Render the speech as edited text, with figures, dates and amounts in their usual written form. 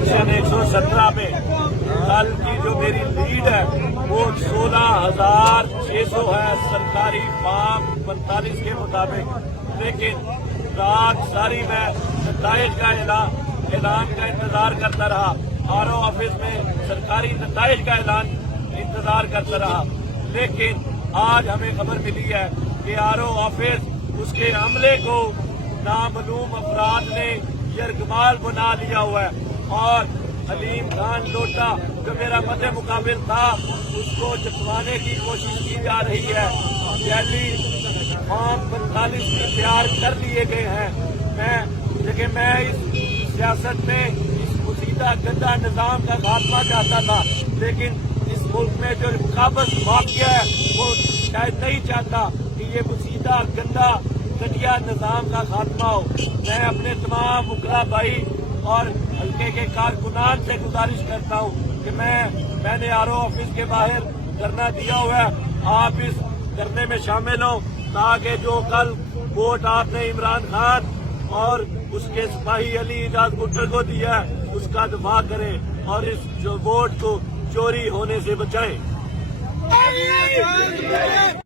Section 117 में कल की जो मेरी लीड है वो 16,600 है सरकारी फार्म 45 के मुताबिक, लेकिन रात सारी मैं नताइज का ऐलान का इंतजार करता रहा। आरओ ऑफिस में सरकारी नताइज का ऐलान इंतजार करता रहा, लेकिन आज हमें खबर मिली है कि आरओ ऑफिस उसके अमले को नामालूम अफराद ने यरगमाल बना लिया हुआ है और हलीम खान लोटा जो मेरा मध्य मुकाबिल था उसको जतवाने की कोशिश की जा रही है। जैली फॉर्म 45 भी तैयार कर लिए गए हैं। लेकिन मैं इस सियासत में इस मुसीदा गंदा निजाम का खात्मा चाहता था, लेकिन इस मुल्क में जो काबज माफिया है वो शायद नहीं चाहता कि ये मुसीदा गंदा घटिया निजाम का खात्मा हो। मैं अपने तमाम मुकरा भाई और हल्के के कारकुनान से गुजारिश करता हूँ कि मैंने आरओ ऑफिस के बाहर धरना दिया हुआ है, आप इस धरने में शामिल हो ताकि जो कल वोट आपने इमरान खान और उसके सिपाही अली इजाज भुट्टो को दिया है उसका दफा करें और इस जो वोट को चोरी होने से बचाएं।